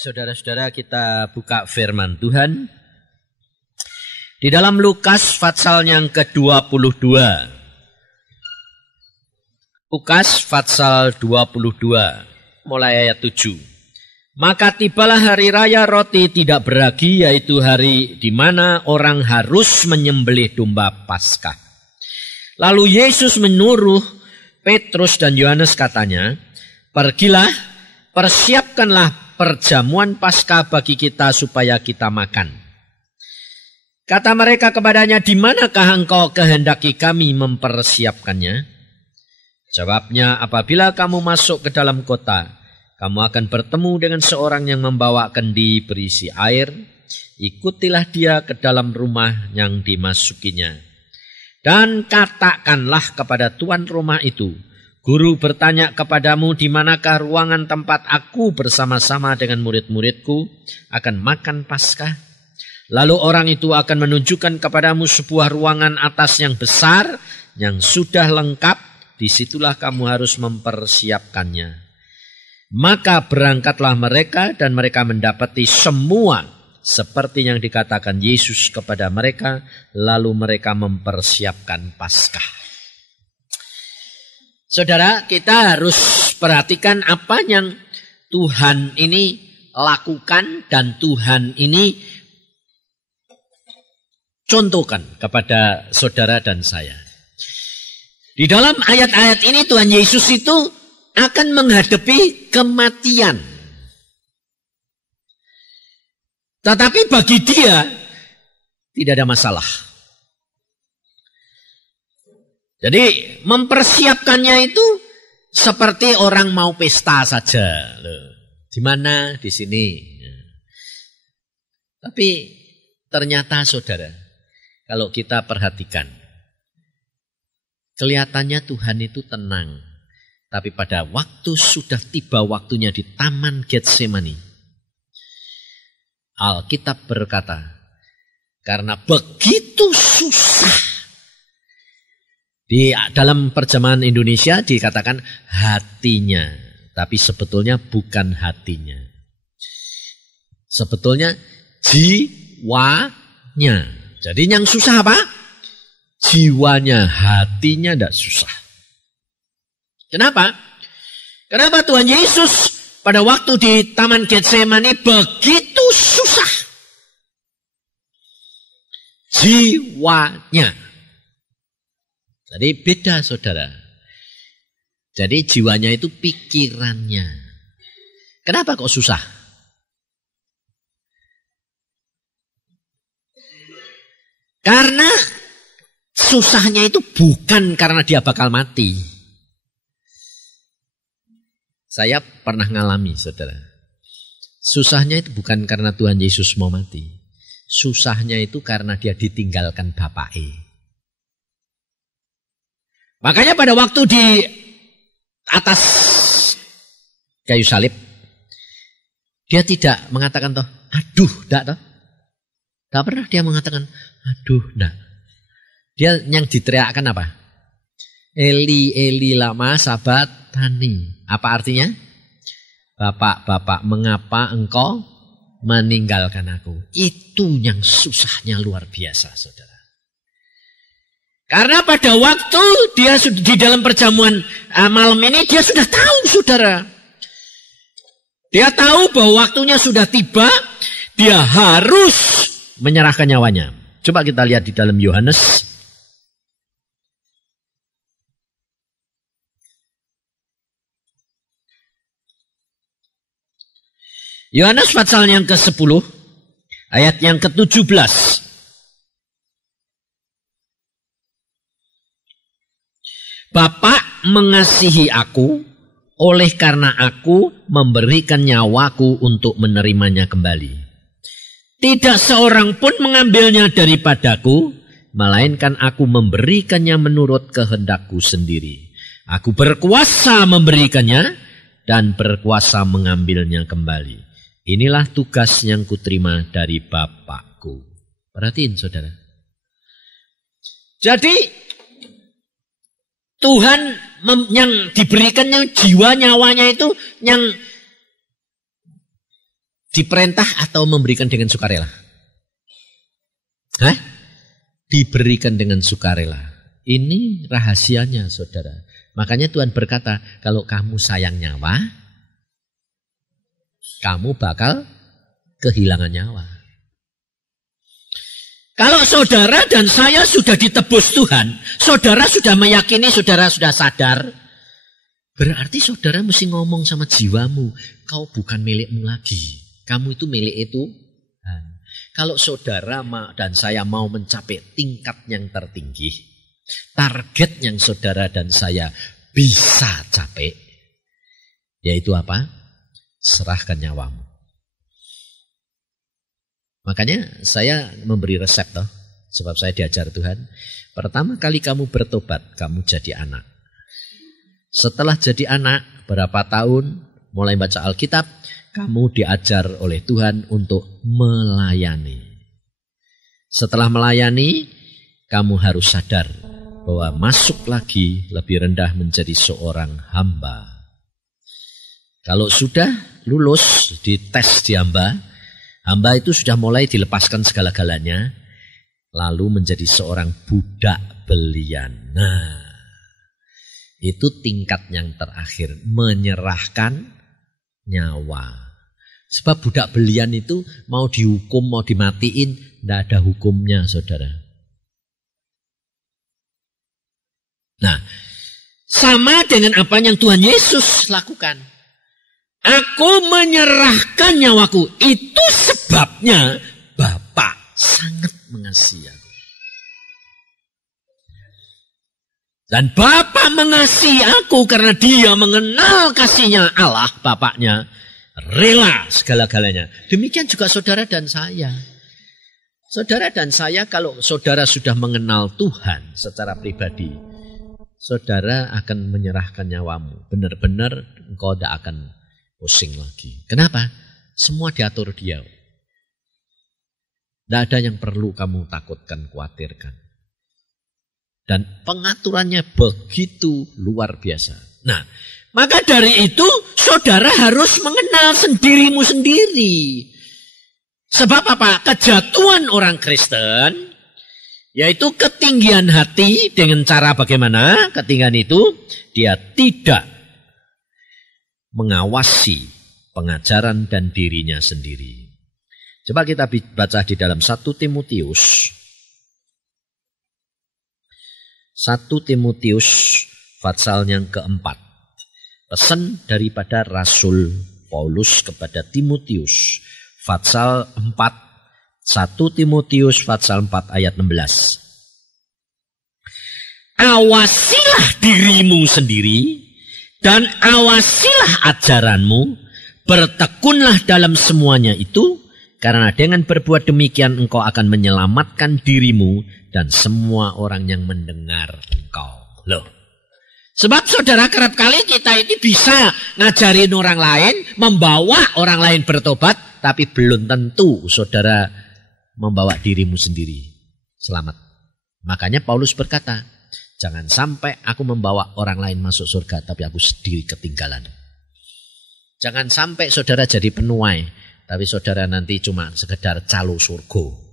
Saudara-saudara, kita buka firman Tuhan di dalam Lukas pasal yang ke-22. Lukas pasal 22 mulai ayat 7. Maka tibalah hari raya roti tidak beragi, yaitu hari di mana orang harus menyembelih domba Paskah. Lalu Yesus menyuruh Petrus dan Yohanes, katanya, "Pergilah, persiapkanlah perjamuan Paskah bagi kita supaya kita makan." Kata mereka kepadanya, "Di manakah engkau kehendaki kami mempersiapkannya?" Jawabnya, "Apabila kamu masuk ke dalam kota, kamu akan bertemu dengan seorang yang membawa kendi berisi air. Ikutilah dia ke dalam rumah yang dimasukinya. Dan katakanlah kepada tuan rumah itu, 'Guru bertanya kepadamu, di manakah ruangan tempat aku bersama-sama dengan murid-muridku akan makan Paskah?' Lalu orang itu akan menunjukkan kepadamu sebuah ruangan atas yang besar, yang sudah lengkap. Disitulah kamu harus mempersiapkannya." Maka berangkatlah mereka, dan mereka mendapati semua seperti yang dikatakan Yesus kepada mereka. Lalu mereka mempersiapkan Paskah. Saudara, kita harus perhatikan apa yang Tuhan ini lakukan dan Tuhan ini contohkan kepada saudara dan saya. Di dalam ayat-ayat ini Tuhan Yesus itu akan menghadapi kematian. Tetapi bagi dia tidak ada masalah. Jadi mempersiapkannya itu seperti orang mau pesta saja. Di mana? Di sini. Tapi ternyata saudara, kalau kita perhatikan, kelihatannya Tuhan itu tenang. Tapi pada waktu sudah tiba waktunya di Taman Getsemani, Alkitab berkata, karena begitu susah. Di dalam terjemahan Indonesia dikatakan hatinya, tapi sebetulnya bukan hatinya. Sebetulnya jiwanya. Jadi yang susah apa? Jiwanya, hatinya tidak susah. Kenapa? Kenapa Tuhan Yesus pada waktu di Taman Getsemani begitu susah? Jiwanya. Jadi beda saudara. Jadi jiwanya itu pikirannya. Kenapa kok susah? Karena susahnya itu bukan karena dia bakal mati. Saya pernah ngalami saudara. Susahnya itu bukan karena Tuhan Yesus mau mati. Susahnya itu karena dia ditinggalkan Bapaknya. Makanya pada waktu di atas kayu salib, dia tidak mengatakan toh, aduh, enggak toh. Enggak pernah dia mengatakan, aduh, enggak. Dia yang diteriakkan apa? Eli, Eli lama sabatani. Apa artinya? Bapak, Bapak, mengapa engkau meninggalkan aku? Itu yang susahnya luar biasa, saudara. Karena pada waktu dia di dalam perjamuan malam ini, dia sudah tahu, saudara. Dia tahu bahwa waktunya sudah tiba, dia harus menyerahkan nyawanya. Coba kita lihat di dalam Yohanes. Yohanes pasal yang ke-10, ayat yang ke-17. Bapa mengasihi aku, oleh karena aku memberikan nyawaku untuk menerimanya kembali. Tidak seorang pun mengambilnya daripadaku, melainkan aku memberikannya menurut kehendakku sendiri. Aku berkuasa memberikannya dan berkuasa mengambilnya kembali. Inilah tugas yang kuterima dari Bapakku. Perhatiin saudara. Jadi Tuhan yang diberikannya jiwa nyawanya itu yang Diperintah atau memberikan dengan sukarela? Hah? Diberikan dengan sukarela. Ini rahasianya, saudara. Makanya Tuhan berkata, kalau kamu sayang nyawa, kamu bakal kehilangan nyawa. Kalau saudara dan saya sudah ditebus Tuhan, saudara sudah meyakini, saudara sudah sadar, berarti saudara mesti ngomong sama jiwamu, kau bukan milikmu lagi. Kamu itu milik Tuhan. Kalau saudara dan saya mau mencapai tingkat yang tertinggi, target yang saudara dan saya bisa capai, yaitu apa? Serahkan nyawamu. Makanya saya memberi resep toh, sebab saya diajar Tuhan. Pertama kali kamu bertobat, kamu jadi anak. Setelah jadi anak, berapa tahun mulai baca Alkitab, kamu diajar oleh Tuhan untuk melayani. Setelah melayani, kamu harus sadar bahwa masuk lagi lebih rendah menjadi seorang hamba. Kalau sudah lulus di tes di hamba itu sudah mulai dilepaskan segala-galanya, lalu menjadi seorang budak belian. Nah, itu tingkat yang terakhir, menyerahkan nyawa. Sebab budak belian itu mau dihukum, mau dimatiin, tidak ada hukumnya, saudara. Nah, sama dengan apa yang Tuhan Yesus lakukan. Aku menyerahkan nyawaku. Itu sebabnya Bapa sangat mengasihi aku. Dan Bapa mengasihi aku karena dia mengenal kasihnya Allah Bapaknya. Rela segala-galanya. Demikian juga saudara dan saya. Saudara dan saya, kalau saudara sudah mengenal Tuhan secara pribadi, saudara akan menyerahkan nyawamu. Benar-benar engkau tidak akan pusing lagi. Kenapa? Semua diatur dia. Tidak ada yang perlu kamu takutkan, khawatirkan. Dan pengaturannya begitu luar biasa. Nah, maka dari itu saudara harus mengenal dirimu sendiri. Sebab apa? Kejatuhan orang Kristen, yaitu ketinggian hati dengan cara bagaimana? Ketinggian itu dia tidak mengawasi pengajaran dan dirinya sendiri. Coba kita baca di dalam 1 Timotius. 1 Timotius pasal yang keempat. Pesan daripada Rasul Paulus kepada Timotius. Pasal 4. 1 Timotius pasal 4 ayat 16. Awasilah dirimu sendiri dan awasilah ajaranmu. Bertekunlah dalam semuanya itu. Karena dengan berbuat demikian engkau akan menyelamatkan dirimu dan semua orang yang mendengar engkau. Loh. Sebab saudara, kerap kali kita ini bisa ngajarin orang lain, membawa orang lain bertobat, tapi belum tentu saudara membawa dirimu sendiri selamat. Makanya Paulus berkata, jangan sampai aku membawa orang lain masuk surga, tapi aku sendiri ketinggalan. Jangan sampai saudara jadi penuai, tapi saudara nanti cuma sekedar calo surga.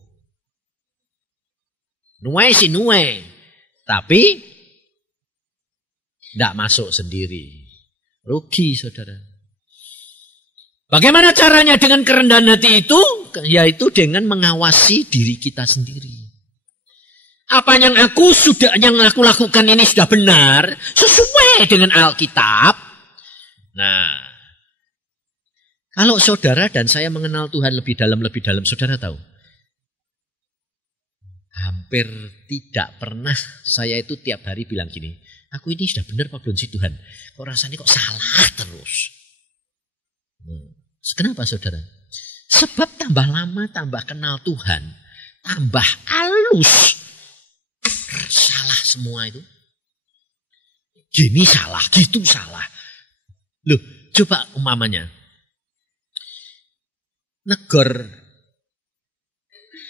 Nuai sih nuai, tapi tidak masuk sendiri. Rugi saudara. Bagaimana caranya dengan kerendahan hati itu? Yaitu dengan mengawasi diri kita sendiri. Apa yang aku lakukan ini sudah benar, sesuai dengan Alkitab. Nah, kalau saudara dan saya mengenal Tuhan lebih dalam, saudara tahu. Hampir tidak pernah saya itu tiap hari bilang gini, aku ini sudah benar apa belum sih Tuhan? Kok rasanya kok salah terus? Kenapa saudara? Sebab tambah lama, tambah kenal Tuhan, tambah halus. Salah semua itu. Gini salah, gitu salah. Loh, coba umpamanya. Negor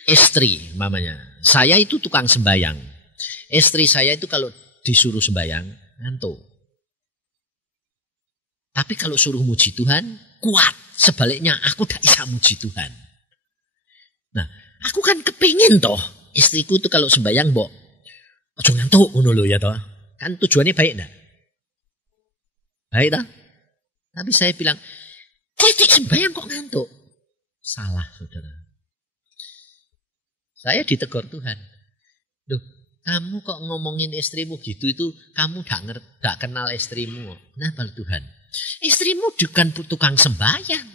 istri umpamanya. Saya itu tukang sembayang. Istri saya itu kalau disuruh sembayang, ngantuk. Tapi kalau suruh muji Tuhan, kuat. Sebaliknya aku tidak bisa muji Tuhan. Nah, aku kan kepingin toh istriku itu kalau sembahyang mbok ojo ngantuk ngono lho ya toh. Kan tujuannya baik enggak? Baik toh? Tapi saya bilang, titik sembahyang kok ngantuk? Salah, saudara. Saya ditegur Tuhan. Loh, kamu kok ngomongin istrimu gitu, itu kamu gak kenal istrimu. Kenapa Tuhan? Istrimu bukan tukang sembahyang.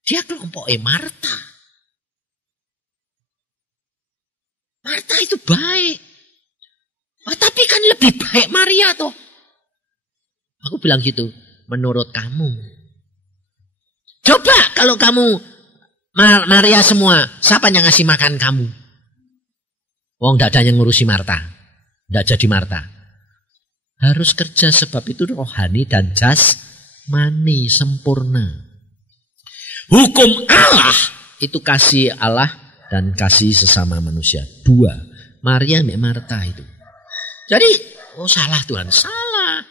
Dia kelompoknya Marta. Marta itu baik. Oh, tapi kan lebih baik Maria toh. Aku bilang gitu, menurut kamu. Coba kalau kamu Maria semua, siapa yang ngasih makan kamu? Wong gak ada yang ngurusi Marta. Gak jadi Marta. Harus kerja sebab itu rohani dan jasmani sempurna. Hukum Allah itu kasih Allah dan kasih sesama manusia. Dua. Maria dan Marta itu. Jadi, salah Tuhan. Salah.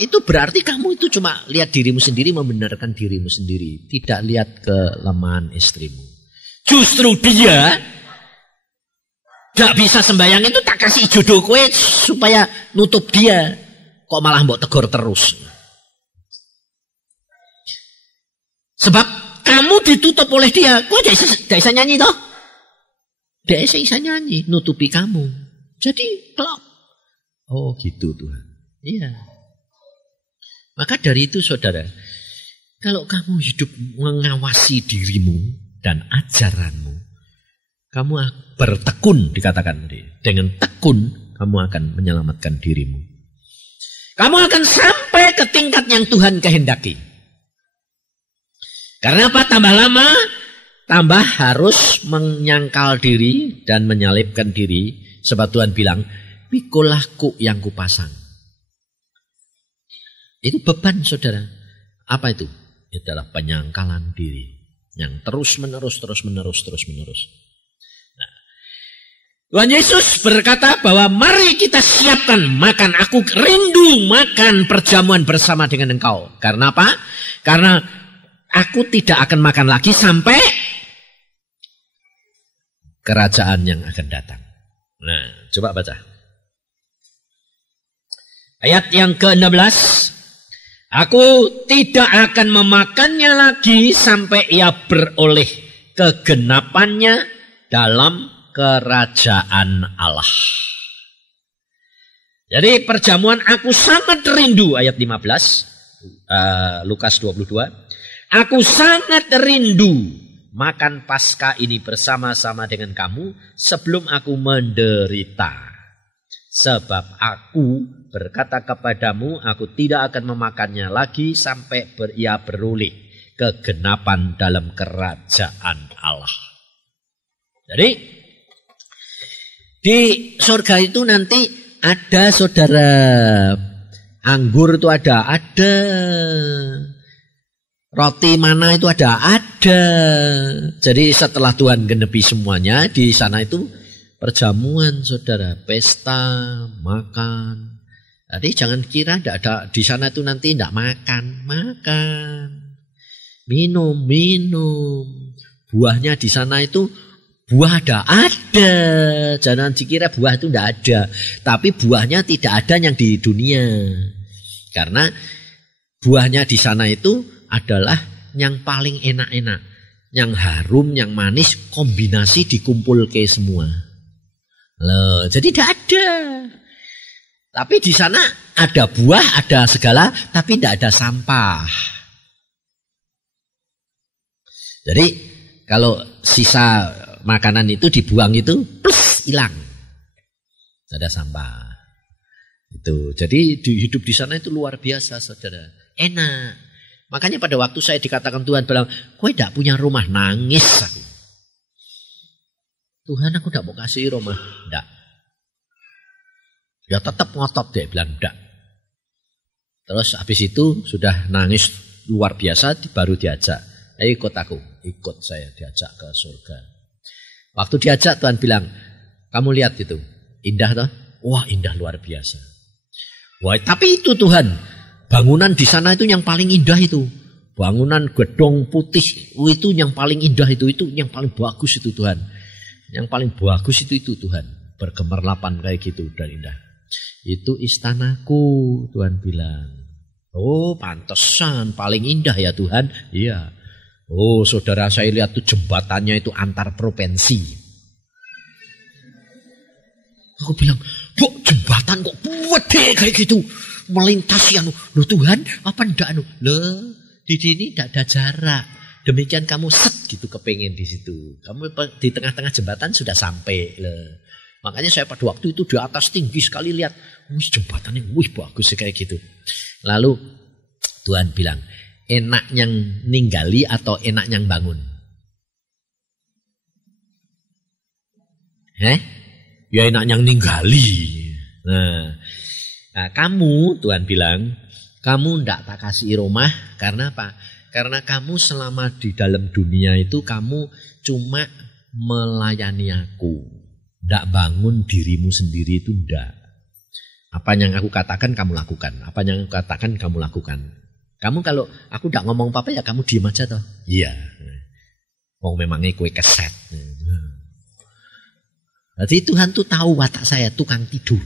Itu berarti kamu itu cuma lihat dirimu sendiri, membenarkan dirimu sendiri. Tidak lihat kelemahan istrimu. Justru dia gak bisa sembahyang itu tak kasih jodoh kue supaya nutup dia. Kok malah mbok tegur terus. Sebab kamu ditutup oleh dia. Kok gak bisa nyanyi toh? Gak bisa nyanyi. Nutupi kamu. Jadi klop. Oh gitu Tuhan. Iya. Maka dari itu saudara. Kalau kamu hidup mengawasi dirimu dan ajaranmu. Kamu bertekun dikatakan. Dengan tekun kamu akan menyelamatkan dirimu. Kamu akan sampai ke tingkat yang Tuhan kehendaki. Karena apa? Tambah lama, tambah harus menyangkal diri dan menyalibkan diri. Sebab Tuhan bilang, pikulahku yang kupasang. Itu beban saudara. Apa itu? Itu adalah penyangkalan diri. Yang terus menerus. Nah, Tuhan Yesus berkata bahwa mari kita siapkan makan. Aku rindu makan perjamuan bersama dengan engkau. Karena apa? Karena aku tidak akan makan lagi sampai kerajaan yang akan datang. Nah, coba baca. Ayat yang ke-16. Aku tidak akan memakannya lagi sampai ia beroleh kegenapannya dalam kerajaan Allah. Jadi perjamuan aku sangat rindu. Ayat 15. Lukas 22. Aku sangat rindu makan Paskah ini bersama-sama dengan kamu sebelum aku menderita. Sebab aku berkata kepadamu, aku tidak akan memakannya lagi sampai ia beroleh kegenapan dalam kerajaan Allah. Jadi di surga itu nanti ada saudara, anggur itu ada. Roti mana itu ada. Jadi setelah Tuhan genepi semuanya, di sana itu perjamuan saudara, pesta, makan. Jadi jangan kira tidak ada di sana itu nanti tidak makan. Minum. Buahnya di sana itu buah ada. Jangan dikira buah itu tidak ada. Tapi buahnya tidak ada yang di dunia. Karena buahnya di sana itu adalah yang paling enak-enak, yang harum, yang manis, kombinasi dikumpul ke semua. Loh, jadi tidak ada. Tapi di sana ada buah, ada segala, tapi tidak ada sampah. Jadi kalau sisa makanan itu dibuang itu, plus hilang, tidak ada sampah. Itu. Jadi hidup di sana itu luar biasa, saudara. Enak. Makanya pada waktu saya dikatakan Tuhan bilang, kowe tidak punya rumah, nangis aku. Tuhan, aku tidak mau kasih rumah. Tidak. Ya tetap ngotot dia bilang tidak. Terus habis itu sudah nangis luar biasa, baru diajak. Ikut aku, ikut saya diajak ke surga. Waktu diajak Tuhan bilang, kamu lihat itu, indah toh? Wah indah luar biasa. Wah tapi itu Tuhan. Bangunan di sana itu yang paling indah itu. bangunan gedung putih, itu yang paling indah itu yang paling bagus itu Tuhan. Yang paling bagus itu Tuhan. Bergemerlapan kayak gitu dan indah. Itu istanaku, Tuhan bilang. Oh, pantesan paling indah ya Tuhan. Iya. Oh, saudara, saya lihat tuh jembatannya itu antar provinsi. Aku bilang, "Kok jembatan kok gede kayak gitu? Melintasi Loh Tuhan, apa ndak Loh, di sini tidak ada jarak. Demikian kamu set gitu kepengen di situ. Kamu di tengah-tengah jembatan sudah sampai loh. Makanya saya pada waktu itu di atas tinggi sekali lihat, jembatannya bagus kayak gitu. Lalu Tuhan bilang, enak yang ninggali atau enak yang bangun? Ya enak yang ninggali. Nah, kamu Tuhan bilang, kamu ndak tak kasih rumah karena apa? Karena kamu selama di dalam dunia itu kamu cuma melayani aku. Ndak bangun dirimu sendiri itu ndak. Apa yang aku katakan kamu lakukan. Apa yang aku katakan kamu lakukan. Kamu kalau aku ndak ngomong apa-apa ya kamu diam aja toh. Iya. Wong memangnya kue keset. Jadi Tuhan tuh tahu watak saya tukang tidur.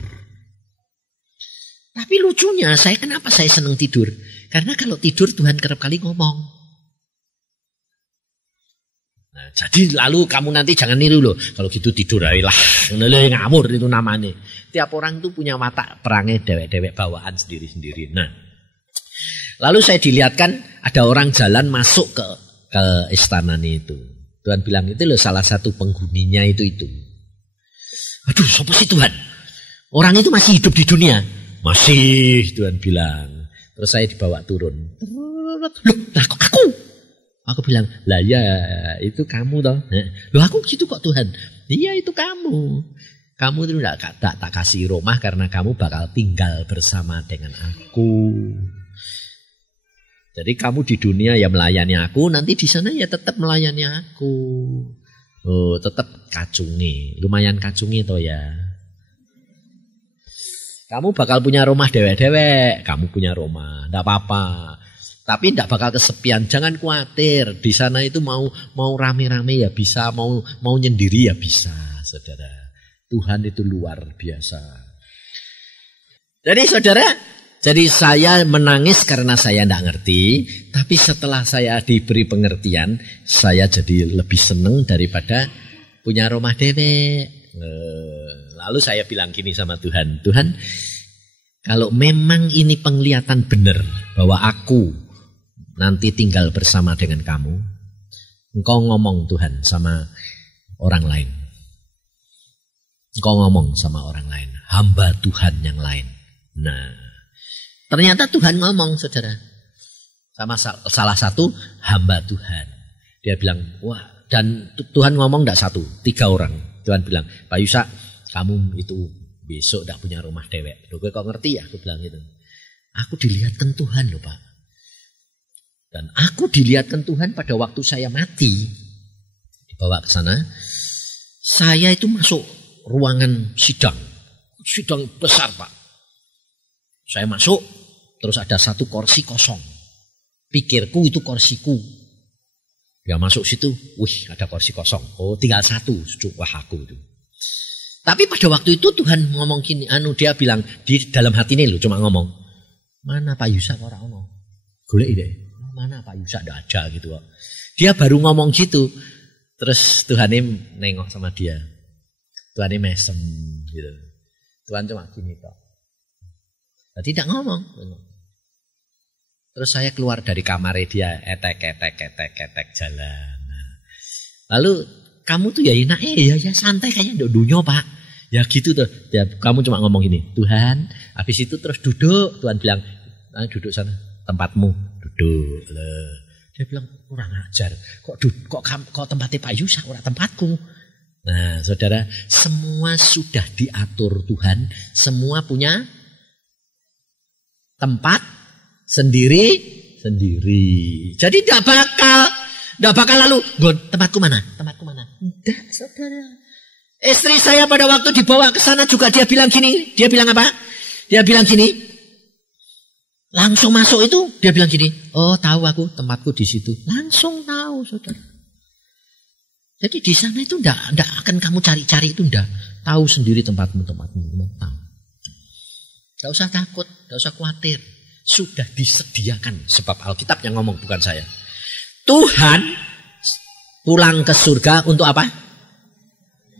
Tapi lucunya kenapa saya senang tidur? Karena kalau tidur Tuhan kerap kali ngomong. Nah, jadi lalu kamu nanti jangan niru loh. Kalau gitu tidur aja lah. Ngamur itu namanya. Tiap orang tuh punya watak perangnya dewek-dewek bawaan sendiri-sendiri. Nah, lalu saya dilihatkan ada orang jalan masuk ke istana itu. Tuhan bilang itu loh salah satu penghuninya itu. Aduh, siapa sih Tuhan? Orang itu masih hidup di dunia. Masih, Tuhan bilang. Terus saya dibawa turun. Loh, kok aku? Aku bilang, lah ya itu kamu toh. Loh aku gitu kok Tuhan. Iya itu kamu. Kamu itu tak kasih rumah karena kamu bakal tinggal bersama dengan aku. Jadi kamu di dunia ya melayani aku, nanti di sana ya tetap melayani aku. Oh, tetap kacungi. Lumayan kacungi toh ya. Kamu bakal punya rumah dewek-dewek, kamu punya rumah, enggak apa-apa. Tapi enggak bakal kesepian, jangan khawatir. Di sana itu mau rame-rame ya bisa, mau nyendiri ya bisa, Saudara. Tuhan itu luar biasa. Jadi Saudara, saya menangis karena saya enggak ngerti, tapi setelah saya diberi pengertian, saya jadi lebih senang daripada punya rumah dewek. Lalu saya bilang gini sama Tuhan, Tuhan, kalau memang ini penglihatan benar bahwa aku nanti tinggal bersama dengan kamu, Engkau ngomong Tuhan sama orang lain. Engkau ngomong sama orang lain, hamba Tuhan yang lain. Nah, ternyata Tuhan ngomong, Saudara, sama salah satu hamba Tuhan. Dia bilang, wah, dan Tuhan ngomong enggak satu, 3 orang. Tuhan bilang, Pak Yusak, kamu itu besok enggak punya rumah dewek. Loh, kok ngerti ya? Aku bilang gitu. Aku dilihatkan Tuhan loh Pak. Dan aku dilihatkan Tuhan pada waktu saya mati. Dibawa ke sana. Saya itu masuk ruangan sidang. Sidang besar Pak. Saya masuk, terus ada satu kursi kosong. Pikirku itu kursiku. Ya masuk situ, wih ada kursi kosong. Oh tinggal satu, wah aku itu. Tapi pada waktu itu Tuhan ngomong gini, dia bilang di dalam hati ini loh cuma ngomong, mana Pak Yusak orang ngomong, golek ide, mana Pak Yusak tidak ada gitu. Dia baru ngomong gitu, terus Tuhan ini nengok sama dia, Tuhan ini mesem gitu. Tuhan cuma gini kok, tidak ngomong. Terus saya keluar dari kamar dia, etek jalan. Lalu kamu tuh ya enak ya santai kayak dunia Pak. Ya gitu tuh. Ya, kamu cuma ngomong gini, Tuhan. Habis itu terus duduk. Tuhan bilang, duduk sana, tempatmu, duduk. Dia bilang kurang ajar. Kok tempatnya Pak Yusak, orang tempatku. Nah, Saudara, semua sudah diatur Tuhan. Semua punya tempat sendiri. Jadi tidak bakal lalu tempatku mana? Tidak, Saudara. Istri saya pada waktu dibawa ke sana juga dia bilang gini. Dia bilang apa? Dia bilang gini. Langsung masuk itu dia bilang gini, oh tahu aku tempatku di situ. Langsung tahu saudara. Jadi di sana itu enggak akan kamu cari-cari itu enggak. Tahu sendiri tempatmu tahu. Enggak usah takut, enggak usah khawatir. Sudah disediakan sebab Alkitab yang ngomong bukan saya. Tuhan pulang ke surga untuk apa?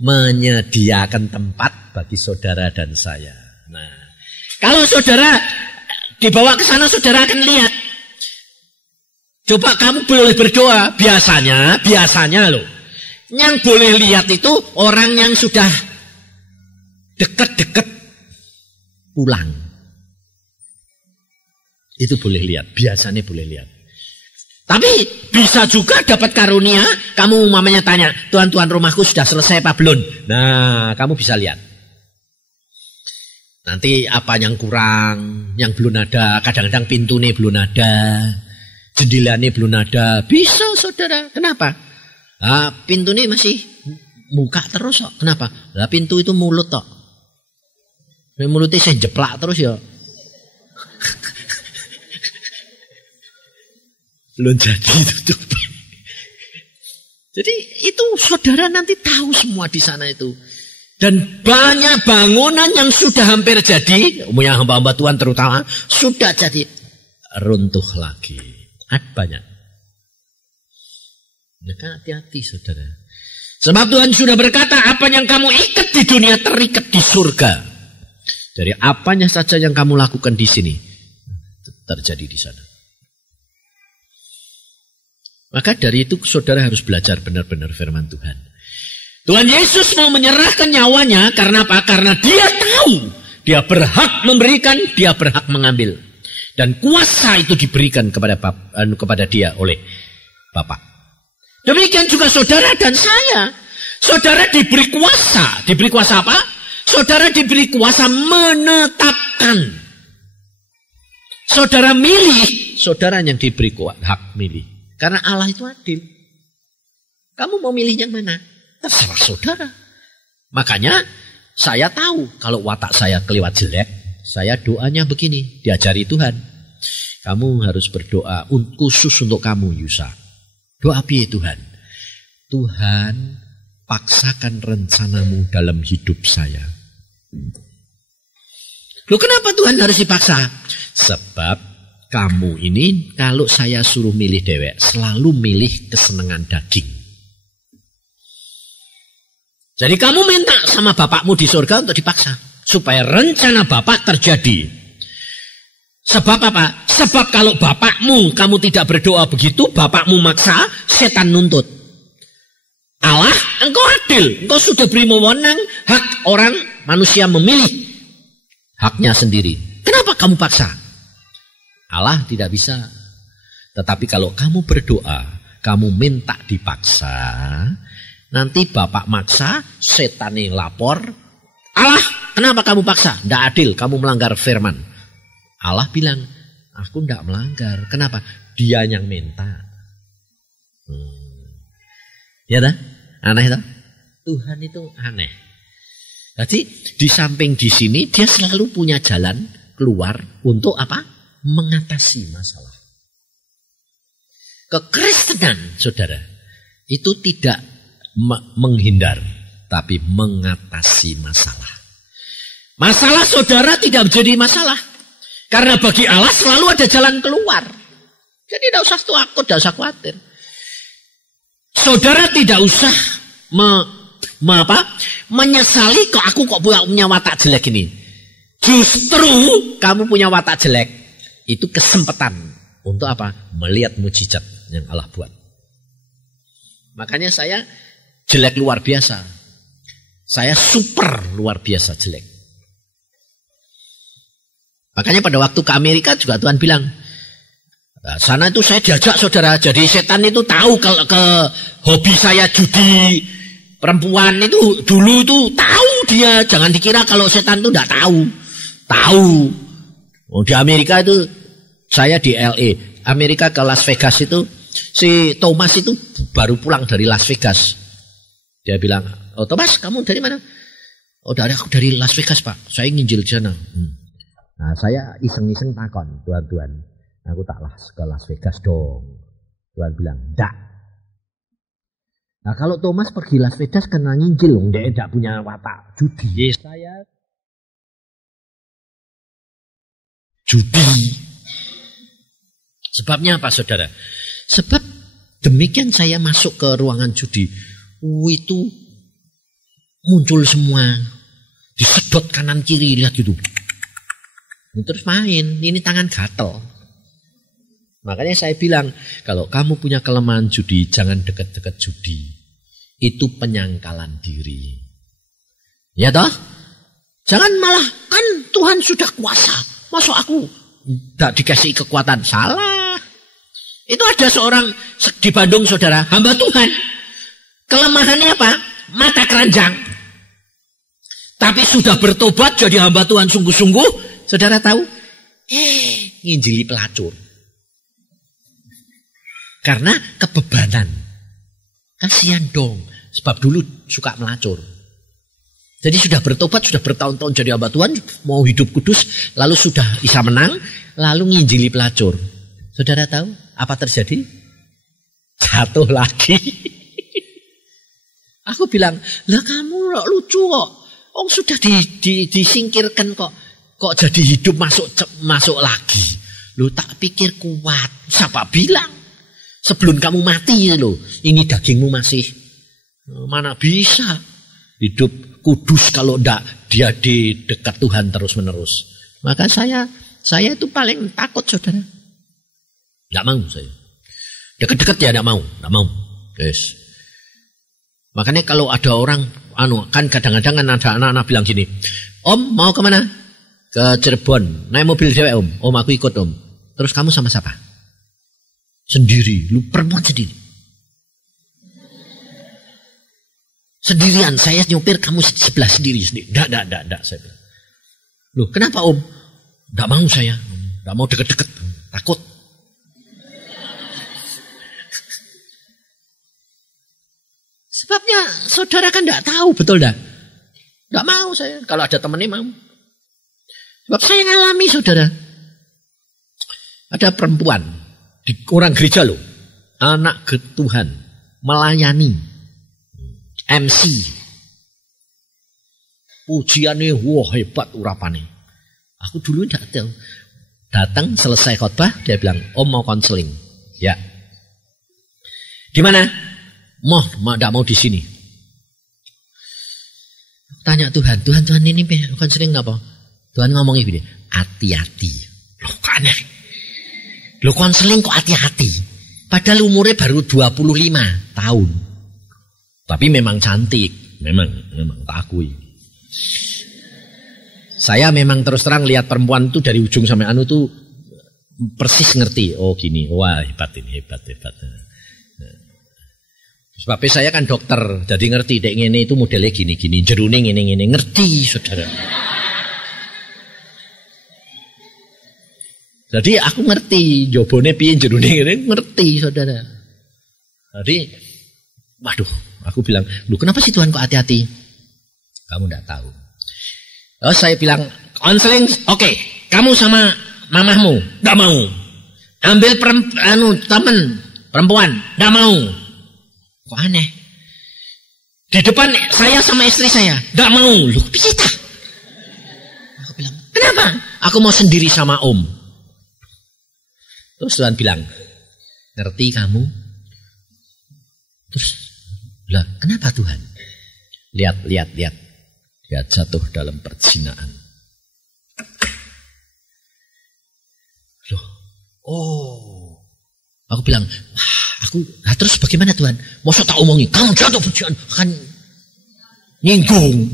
Menyediakan tempat bagi saudara dan saya. Nah, kalau saudara dibawa ke sana, saudara akan lihat. Coba kamu boleh berdoa. Biasanya loh. Yang boleh lihat itu orang yang sudah deket-deket pulang. Itu boleh lihat. Biasanya boleh lihat. Tapi bisa juga dapat karunia. Kamu mamanya tanya, Tuhan rumahku sudah selesai apa belum? Nah, kamu bisa lihat. Nanti apa yang kurang, yang belum ada. Kadang-kadang pintu ini belum ada. Jendela ini belum ada. Bisa saudara. Kenapa? Nah, pintu ini masih muka terus kok. Kenapa? Nah, pintu itu mulut kok. Mulutnya saya jeplak terus ya. Belum jadi tutup. Jadi itu saudara nanti tahu semua di sana itu. Dan banyak bangunan yang sudah hampir jadi, umumnya hamba-hamba Tuhan terutama, sudah jadi runtuh lagi. Banyak. Maka hati-hati saudara. Sebab Tuhan sudah berkata, apa yang kamu ikat di dunia terikat di surga. Dari apanya saja yang kamu lakukan di sini, terjadi di sana. Maka dari itu saudara harus belajar benar-benar firman Tuhan. Tuhan Yesus mau menyerahkan nyawanya karena apa? Karena dia tahu dia berhak memberikan, dia berhak mengambil. Dan kuasa itu diberikan kepada dia oleh Bapa. Demikian juga saudara dan saya. Saudara diberi kuasa. Diberi kuasa apa? Saudara diberi kuasa menetapkan. Saudara milih, saudara yang diberi hak milih. Karena Allah itu adil. Kamu mau milih yang mana? Terserah saudara. Makanya saya tahu kalau watak saya kelewat jelek, saya doanya begini, diajari Tuhan. Kamu harus berdoa khusus untuk kamu Yusa. Doa piye Tuhan? Tuhan, paksakan rencanamu dalam hidup saya. Loh kenapa Tuhan harus dipaksa? Sebab kamu ini kalau saya suruh milih dewek, selalu milih kesenangan daging. Jadi kamu minta sama bapakmu di surga untuk dipaksa. Supaya rencana bapak terjadi. Sebab apa? Sebab kalau bapakmu kamu tidak berdoa begitu, bapakmu maksa, setan nuntut. Allah, engkau adil. Engkau sudah beri wewenang, hak orang manusia memilih haknya sendiri. Kenapa kamu paksa? Allah tidak bisa. Tetapi kalau kamu berdoa, kamu minta dipaksa, nanti bapak maksa, setan yang lapor. Allah, kenapa kamu paksa? Tidak adil, kamu melanggar firman. Allah bilang, aku tidak melanggar. Kenapa? Dia yang minta. Ya dah? Aneh tak? Tuhan itu aneh. Jadi di samping di sini dia selalu punya jalan keluar untuk apa? Mengatasi masalah. Kekristenan, saudara, itu tidak menghindar, tapi mengatasi masalah. Masalah saudara tidak menjadi masalah. Karena bagi Allah selalu ada jalan keluar. Jadi tidak usah takut, tidak usah khawatir. Saudara tidak usah menyesali kok aku kok punya watak jelek ini. Justru kamu punya watak jelek. Itu kesempatan untuk apa? Melihat mujizat yang Allah buat. Makanya saya jelek luar biasa. Saya super luar biasa jelek. Makanya pada waktu ke Amerika juga Tuhan bilang, sana itu saya diajak saudara. Jadi setan itu tahu kalau ke hobi saya judi perempuan itu dulu itu tahu dia. Jangan dikira kalau setan itu tidak tahu. Tahu. Oh, di Amerika itu, saya di LA. Amerika ke Las Vegas itu, si Thomas itu baru pulang dari Las Vegas. Dia bilang, oh Thomas kamu dari mana? Oh aku dari Las Vegas Pak, saya nginjil di sana. Nah, saya iseng-iseng takon, Tuhan, aku tak ke Las Vegas dong. Tuhan bilang, enggak. Nah, kalau Thomas pergi Las Vegas kena nginjil, dia enggak punya watak judi. Yes, saya judi. Sebabnya apa, saudara? Sebab demikian saya masuk ke ruangan judi, itu muncul semua, disedot kanan kiri, lihat gitu. Terus main, ini tangan gatel. Makanya saya bilang, kalau kamu punya kelemahan judi, jangan dekat-dekat judi. Itu penyangkalan diri. Ya toh? Jangan malah, kan Tuhan sudah kuasa. Masuk aku tidak dikasih kekuatan. Salah. Itu ada seorang di Bandung, saudara, hamba Tuhan. Kelemahannya apa? Mata keranjang. Tapi sudah bertobat jadi hamba Tuhan sungguh-sungguh. Saudara tahu? Nginjili pelacur. Karena kebebanan. Kasihan dong. Sebab dulu suka melacur. Jadi sudah bertobat, sudah bertahun-tahun jadi hamba Tuhan. Mau hidup kudus. Lalu sudah bisa menang. Lalu nginjili pelacur. Saudara tahu apa terjadi? Jatuh lagi. Aku bilang, lah kamu lucu kok. Oh sudah disingkirkan kok. Kok jadi hidup masuk lagi? Lu tak pikir kuat. Siapa bilang? Sebelum kamu mati lo, ini dagingmu masih mana bisa hidup kudus kalau ndak dia di dekat Tuhan terus menerus. Maka saya itu paling takut, saudara. Nggak mau saya. Dekat-dekat ya nggak mau. Yes. Makanya kalau ada orang, kan kadang-kadang kan ada anak-anak bilang gini, Om mau kemana? Ke Cirebon, naik mobil cewek Om. Om aku ikut Om. Terus kamu sama siapa? Sendiri, lu perempuan sendiri. Sendirian, saya nyopir, kamu sebelah sendiri. Enggak, saya bilang. Loh, kenapa Om? Enggak mau saya. Enggak mau deket-deket, takut. Sebabnya saudara kan enggak tahu, betul enggak? Enggak mau saya. Kalau ada temannya mau. Sebab saya ngalami, saudara. Ada perempuan di orang gereja loh, anak Tuhan, melayani, MC, pujiannya wah hebat urapannya. Aku dulu tidak tahu. Datang selesai khotbah dia bilang, Om mau konseling. Ya. Di mana? Tidak mau di sini. Tanya Tuhan ini konseling apa? Tuhan ngomongnya gini, hati-hati. Loh kok aneh? Loh konseling kok hati-hati? Padahal umurnya baru 25 tahun. Tapi memang cantik. Memang tak akui. Saya memang terus terang lihat perempuan itu dari ujung sampai tuh persis ngerti. Oh gini, wah hebat ini, hebat. Sebabnya saya kan dokter, jadi ngerti. Dek ngene itu modelnya gini, jerune ngene, ngerti saudara. Jadi aku ngerti, jobone piye jerune ngene ngerti saudara. Jadi, waduh, aku bilang, lu kenapa sih Tuhan kok hati-hati? Kamu enggak tahu. Oh, saya bilang, konseling, oke. Kamu sama mamahmu, enggak mau. Ambil teman perempuan, enggak mau. Kok aneh? Di depan saya sama istri saya, enggak mau. Lu piye tah? Aku bilang, kenapa? Aku mau sendiri sama Om. Terus Tuhan bilang, ngerti kamu? Terus, lah kenapa Tuhan? Lihat. Dia jatuh dalam perzinahan. Loh, aku bilang, terus bagaimana Tuhan? Masa tak omongin, kamu jatuh perzinahan, kan nyinggung.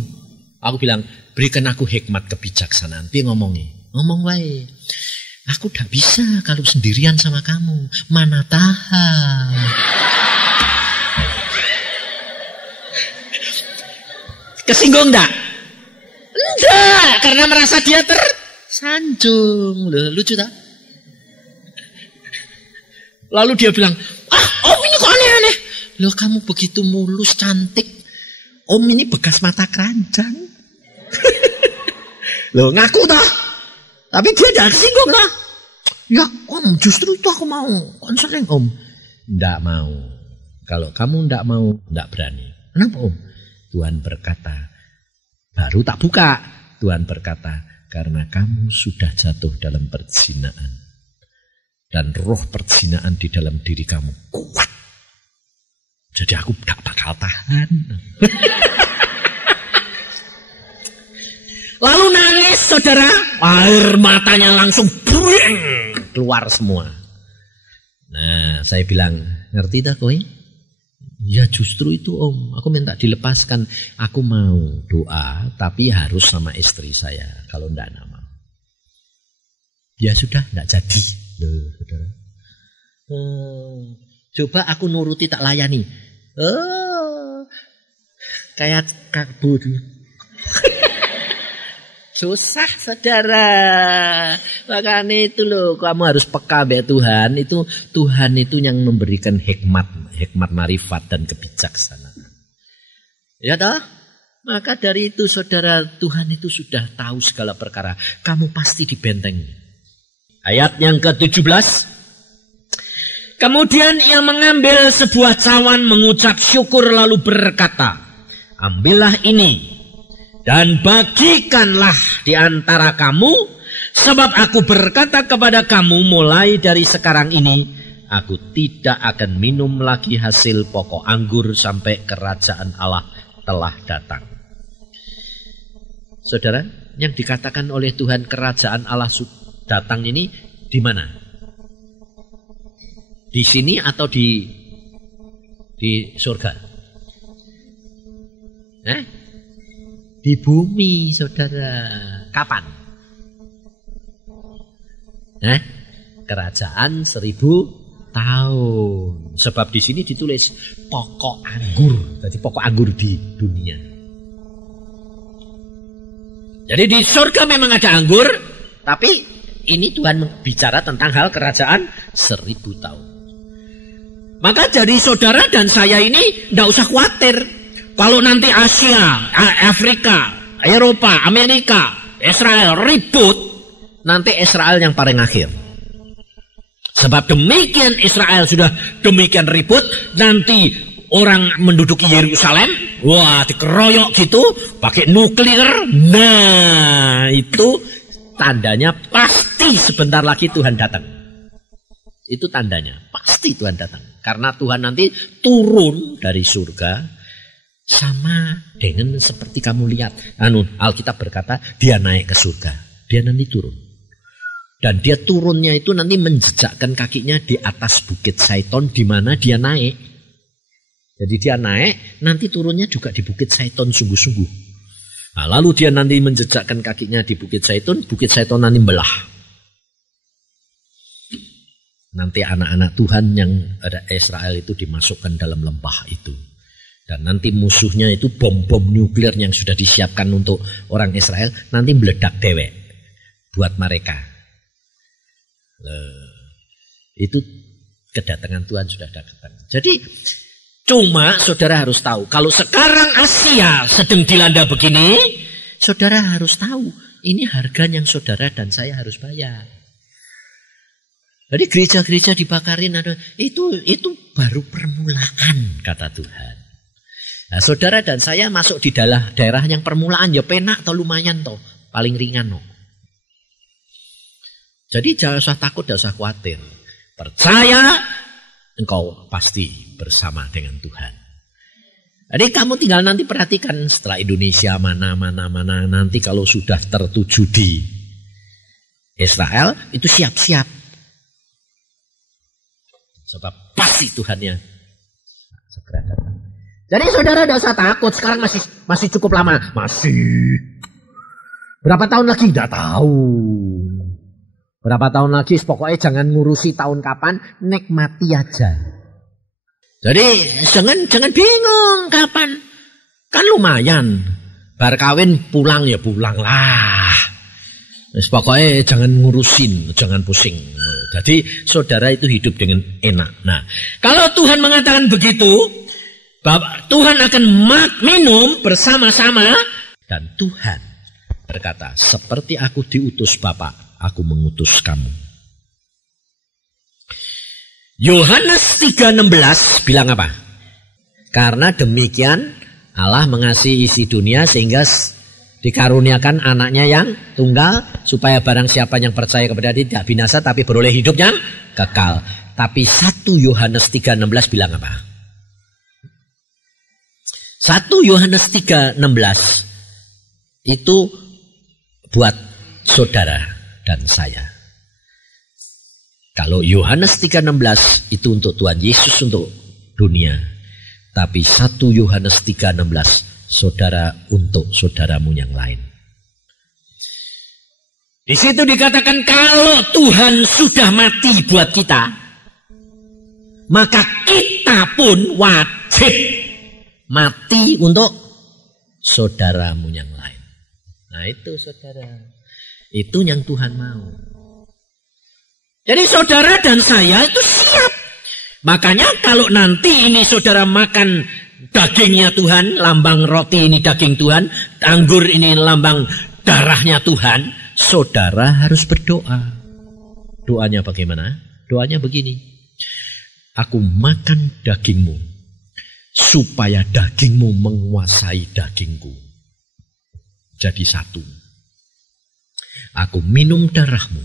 Aku bilang, berikan aku hikmat kebijaksanaan. Dia ngomong wae. Aku udah bisa kalau sendirian sama kamu. Mana tahan. Kesinggung enggak? Enggak, karena merasa dia tersanjung. Loh, lucu tak? Lalu dia bilang, Om ini kok aneh-aneh. Loh kamu begitu mulus, cantik. Om ini bekas mata keranjang. Loh ngaku tak? Tapi dia tidak singgung lah. Ya om, justru itu aku mau konseling om. Tidak mau. Kalau kamu tidak mau, tidak berani. Kenapa om? Tuhan berkata, baru tak buka. Tuhan berkata, karena kamu sudah jatuh dalam perzinahan. Dan roh perzinahan di dalam diri kamu kuat. Jadi aku tidak bakal tahan. Lalu nangis saudara, air matanya langsung buing, keluar semua. Nah saya bilang, ngerti tak kowe? Ya justru itu om, aku minta dilepaskan. Aku mau doa, tapi harus sama istri saya. Kalau enggak mau. Ya sudah, enggak jadi. Loh, saudara. Coba aku nuruti tak layani. Kayak kabur. Susah saudara. Makanya itu loh, kamu harus peka be Tuhan. Itu Tuhan itu yang memberikan hikmat marifat dan kebijaksanaan. Ya toh? Maka dari itu saudara, Tuhan itu sudah tahu segala perkara. Kamu pasti dibentengi. Ayat yang ke-17. Kemudian ia mengambil sebuah cawan, mengucap syukur lalu berkata, ambillah ini dan bagikanlah di antara kamu, sebab aku berkata kepada kamu mulai dari sekarang ini, aku tidak akan minum lagi hasil pokok anggur sampai kerajaan Allah telah datang. Saudara, yang dikatakan oleh Tuhan kerajaan Allah datang ini di mana? Di sini atau di surga? Di bumi, saudara. Kapan? Kerajaan 1000 tahun. Sebab di sini ditulis pokok anggur. Jadi pokok anggur di dunia. Jadi di surga memang ada anggur, tapi ini Tuhan bicara tentang hal kerajaan 1000 tahun. Maka jadi saudara dan saya ini tidak usah khawatir. Kalau nanti Asia, Afrika, Eropa, Amerika, Israel ribut, nanti Israel yang paling akhir. Sebab demikian Israel sudah demikian ribut, nanti orang menduduki Yerusalem, wah dikeroyok gitu, pakai nuklir. Nah itu tandanya pasti sebentar lagi Tuhan datang. Itu tandanya, pasti Tuhan datang. Karena Tuhan nanti turun dari surga. Sama dengan seperti kamu lihat. Alkitab berkata dia naik ke surga. Dia nanti turun. Dan dia turunnya itu nanti menjejakkan kakinya di atas bukit Zaiton di mana dia naik. Jadi dia naik, nanti turunnya juga di bukit Zaiton sungguh-sungguh. Nah, lalu dia nanti menjejakkan kakinya di bukit Zaiton nanti belah. Nanti anak-anak Tuhan yang ada Israel itu dimasukkan dalam lembah itu. Dan nanti musuhnya itu bom-bom nuklir yang sudah disiapkan untuk orang Israel nanti meledak dewek buat mereka. Itu kedatangan Tuhan sudah datang. Jadi cuma saudara harus tahu, kalau sekarang Asia sedang dilanda begini, saudara harus tahu ini harga yang saudara dan saya harus bayar. Jadi gereja-gereja dibakarin, itu baru permulaan kata Tuhan. Nah, saudara dan saya masuk di daerah yang permulaan, ya penak atau lumayan toh, paling ringan no. Jadi jangan usah takut, jangan usah khawatir. Percaya, engkau pasti bersama dengan Tuhan. Jadi kamu tinggal nanti perhatikan setelah Indonesia mana nanti kalau sudah tertuju di Israel itu siap-siap. Sebab pasti Tuhannya segera datang. Jadi saudara tidak usah takut, sekarang masih cukup lama. Masih. Berapa tahun lagi? Tidak tahu. Berapa tahun lagi? Pokoknya jangan ngurusi tahun kapan, nikmati aja. Jadi jangan bingung kapan. Kan lumayan. Bar kawin pulang ya pulang lah. Pokoknya jangan ngurusin, jangan pusing. Jadi saudara itu hidup dengan enak. Nah, kalau Tuhan mengatakan begitu, Tuhan akan minum bersama-sama. Dan Tuhan berkata, seperti aku diutus Bapa, aku mengutus kamu. Yohanes 3:16 bilang apa? Karena demikian Allah mengasihi isi dunia sehingga dikaruniakan anaknya yang tunggal supaya barang siapa yang percaya kepada dia tidak binasa tapi beroleh hidup yang kekal. Tapi 1 Yohanes 3:16 bilang apa? 1 Yohanes 3:16 itu buat saudara dan saya. Kalau Yohanes 3:16 itu untuk Tuhan Yesus, untuk dunia. Tapi 1 Yohanes 3:16 saudara untuk saudaramu yang lain. Di situ dikatakan kalau Tuhan sudah mati buat kita, maka kita pun wajib mati untuk saudaramu yang lain. Nah itu saudara, itu yang Tuhan mau. Jadi saudara dan saya itu siap. Makanya kalau nanti ini saudara makan dagingnya Tuhan, lambang roti ini daging Tuhan, anggur ini lambang darahnya Tuhan, saudara harus berdoa. Doanya bagaimana? Doanya begini. Aku makan dagingmu, supaya dagingmu menguasai dagingku. Jadi satu. Aku minum darahmu,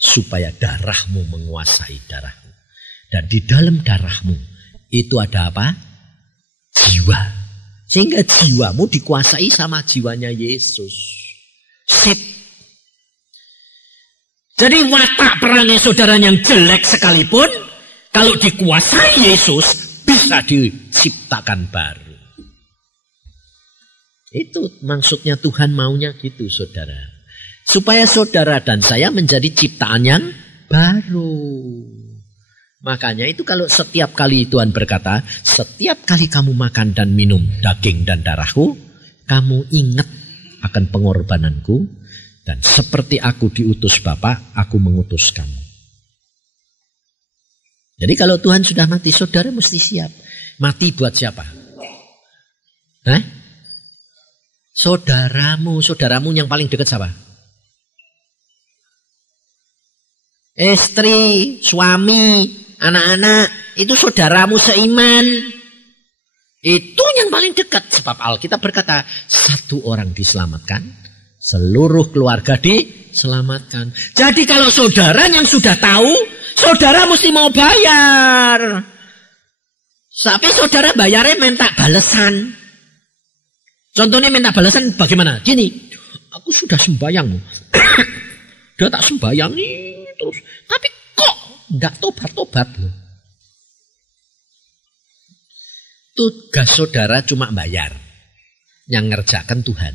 supaya darahmu menguasai darahku. Dan di dalam darahmu itu ada apa? Jiwa. Sehingga jiwamu dikuasai sama jiwanya Yesus. Sip. Jadi watak perangai saudara yang jelek sekalipun, kalau dikuasai Yesus, bisa diciptakan baru. Itu maksudnya Tuhan maunya gitu saudara. Supaya saudara dan saya menjadi ciptaan yang baru. Makanya itu kalau setiap kali Tuhan berkata, setiap kali kamu makan dan minum daging dan darahku, kamu ingat akan pengorbananku, dan seperti aku diutus Bapa, aku mengutus kamu. Jadi kalau Tuhan sudah mati, saudara mesti siap. Mati buat siapa? Saudaramu yang paling dekat siapa? Istri, suami, anak-anak, itu saudaramu seiman. Itu yang paling dekat. Sebab Alkitab berkata, satu orang diselamatkan, seluruh keluarga diselamatkan. Jadi kalau saudara yang sudah tahu, saudara mesti mau bayar. Tapi saudara bayarnya minta balasan. Contohnya minta balasan bagaimana? Gini, aku sudah sembahyang. Dia tak sembahyang nih terus. Tapi kok enggak tobat-tobat loh. Tugas saudara cuma bayar. Yang ngerjakan Tuhan.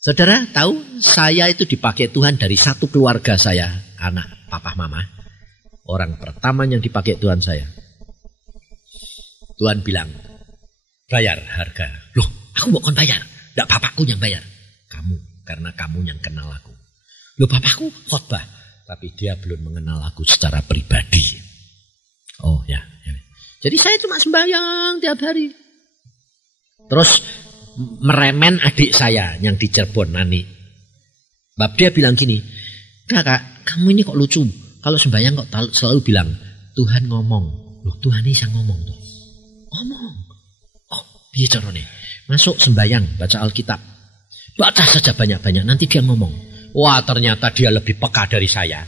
Saudara tahu saya itu dipakai Tuhan dari satu keluarga saya. Anak, papa, mama. Orang pertama yang dipakai Tuhan saya. Tuhan bilang, bayar harga. Loh, aku mau bayar. Enggak papaku yang bayar. Kamu, karena kamu yang kenal aku. Loh, papaku khotbah. Tapi dia belum mengenal aku secara pribadi. Oh ya. Jadi saya cuma sembahyang tiap hari. Terus meremen adik saya yang di Cirebon, Nani. Bab dia bilang gini, kakak, kamu ini kok lucu. Kalau sembahyang kok selalu bilang, Tuhan ngomong. Loh, Tuhan ini bisa ngomong tuh. Ngomong. Oh, piye carane? Masuk sembahyang, baca Alkitab. Baca saja banyak-banyak, nanti dia ngomong. Wah, ternyata dia lebih peka dari saya.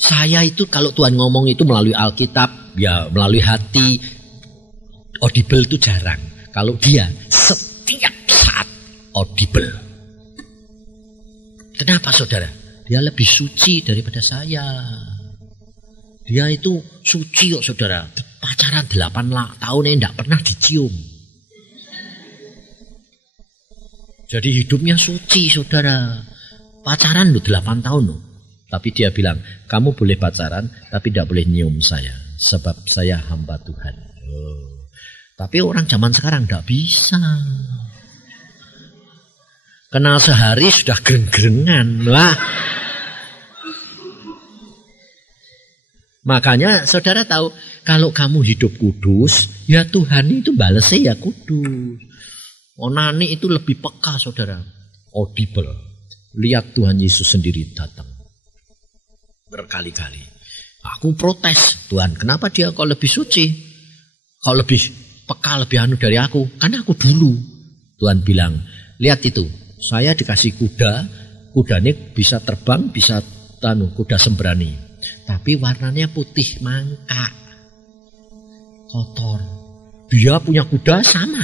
Saya itu kalau Tuhan ngomong itu melalui Alkitab, ya melalui hati. Audible itu jarang. Kalau dia setiap saat audible. Kenapa saudara? Dia lebih suci daripada saya. Dia itu suci kok saudara. Pacaran 8 tahun tidak pernah dicium. Jadi hidupnya suci saudara. Pacaran 8 tahun loh. Tapi dia bilang, kamu boleh pacaran tapi tidak boleh nyium saya. Sebab saya hamba Tuhan. Oh. Tapi orang zaman sekarang tidak bisa. Kenal sehari sudah gereng-gerengan. Wah. Makanya saudara tahu, kalau kamu hidup kudus, ya Tuhan itu balasnya ya kudus. Onani itu lebih peka saudara. Audible. Lihat Tuhan Yesus sendiri datang. Berkali-kali. Aku protes. Tuhan, kenapa dia kok lebih suci? Kok lebih peka, lebih anu dari aku? Karena aku dulu. Tuhan bilang, lihat itu. Saya dikasih kuda. Kudanya bisa terbang, bisa kuda sembrani. Tapi warnanya putih mangka. Kotor. Dia punya kuda sama.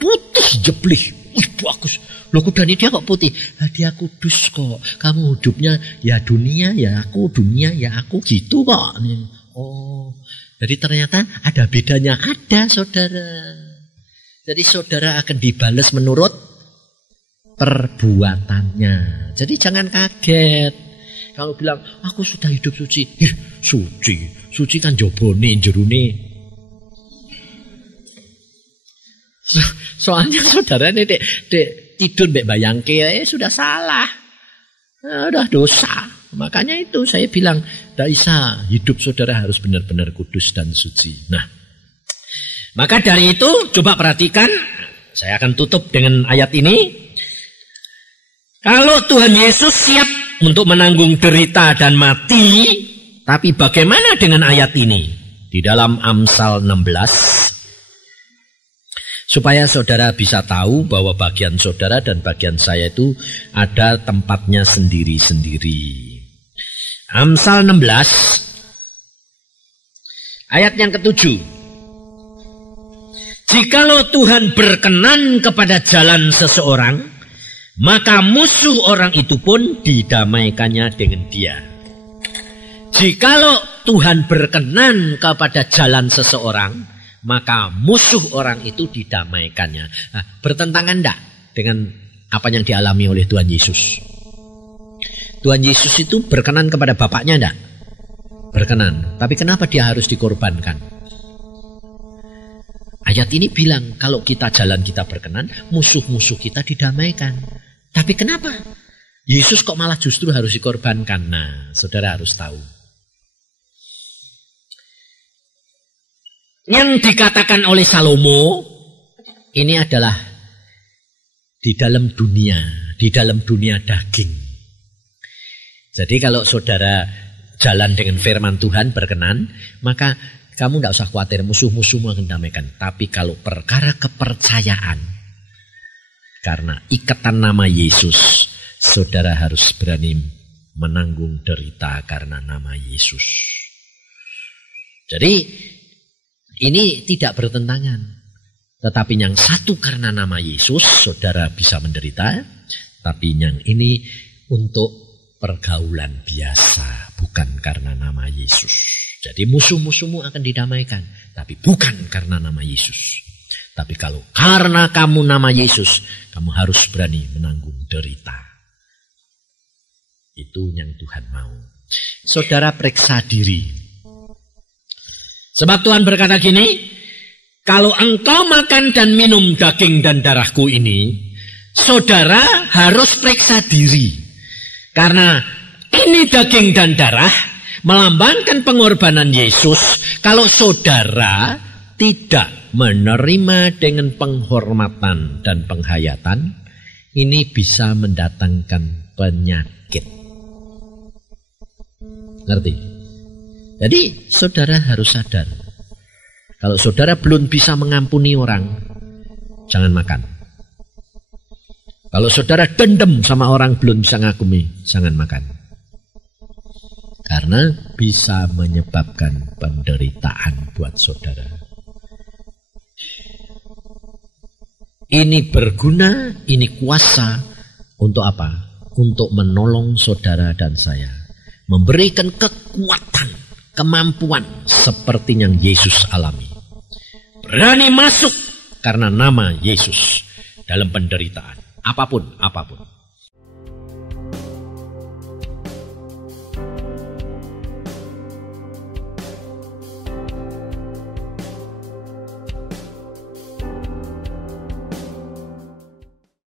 Putih jeblih. Wih, bagus. Loh, kudanya dia kok putih? Dia kudus kok. Kamu hidupnya ya dunia ya aku, dunia ya aku, gitu kok. Oh, jadi ternyata ada bedanya. Ada, saudara. Jadi saudara akan dibalas menurut perbuatannya. Jadi jangan kaget. Kalau bilang, aku sudah hidup suci. Suci. Suci kan jobone, jerune. Soalnya saudara ini tidur mbek bayangke sudah salah. Udah dosa. Makanya itu saya bilang, tidak bisa. Hidup saudara harus benar-benar kudus dan suci. Nah, maka dari itu coba perhatikan. Saya akan tutup dengan ayat ini. Kalau Tuhan Yesus siap untuk menanggung derita dan mati, tapi bagaimana dengan ayat ini? Di dalam Amsal 16, supaya saudara bisa tahu bahwa bagian saudara dan bagian saya itu ada tempatnya sendiri-sendiri. Amsal 16, ayat yang ke-7. Jikalau Tuhan berkenan kepada jalan seseorang, maka musuh orang itu pun didamaikannya dengan dia. Jikalau Tuhan berkenan kepada jalan seseorang, maka musuh orang itu didamaikannya. Nah, bertentangan enggak dengan apa yang dialami oleh Tuhan Yesus? Tuhan Yesus itu berkenan kepada Bapaknya enggak? Berkenan. Tapi kenapa dia harus dikorbankan? Ayat ini bilang kalau kita jalan kita berkenan, musuh-musuh kita didamaikan. Tapi kenapa Yesus kok malah justru harus dikorbankan? Nah, saudara harus tahu. Yang dikatakan oleh Salomo ini adalah di dalam dunia daging. Jadi kalau saudara jalan dengan firman Tuhan berkenan, maka kamu tidak usah khawatir musuh-musuhmu akan damaikan. Tapi kalau perkara kepercayaan, karena ikatan nama Yesus, saudara harus berani menanggung derita karena nama Yesus. Jadi ini tidak bertentangan. Tetapi yang satu karena nama Yesus, saudara bisa menderita. Tapi yang ini untuk pergaulan biasa, bukan karena nama Yesus. Jadi musuh-musuhmu akan didamaikan. Tapi bukan karena nama Yesus. Tapi kalau karena kamu nama Yesus, kamu harus berani menanggung derita. Itu yang Tuhan mau. Saudara periksa diri. Sebab Tuhan berkata gini, kalau engkau makan dan minum daging dan darahku ini, saudara harus periksa diri. Karena ini daging dan darah melambangkan pengorbanan Yesus. Kalau saudara tidak menerima dengan penghormatan dan penghayatan, ini bisa mendatangkan penyakit. Ngerti? Jadi saudara harus sadar. Kalau saudara belum bisa mengampuni orang, jangan makan. Kalau saudara dendam sama orang belum bisa ngakumi, jangan makan. Karena bisa menyebabkan penderitaan buat saudara. Ini berguna, ini kuasa untuk apa? Untuk menolong saudara dan saya. Memberikan kekuatan, kemampuan seperti yang Yesus alami. Berani masuk karena nama Yesus dalam penderitaan. Apapun.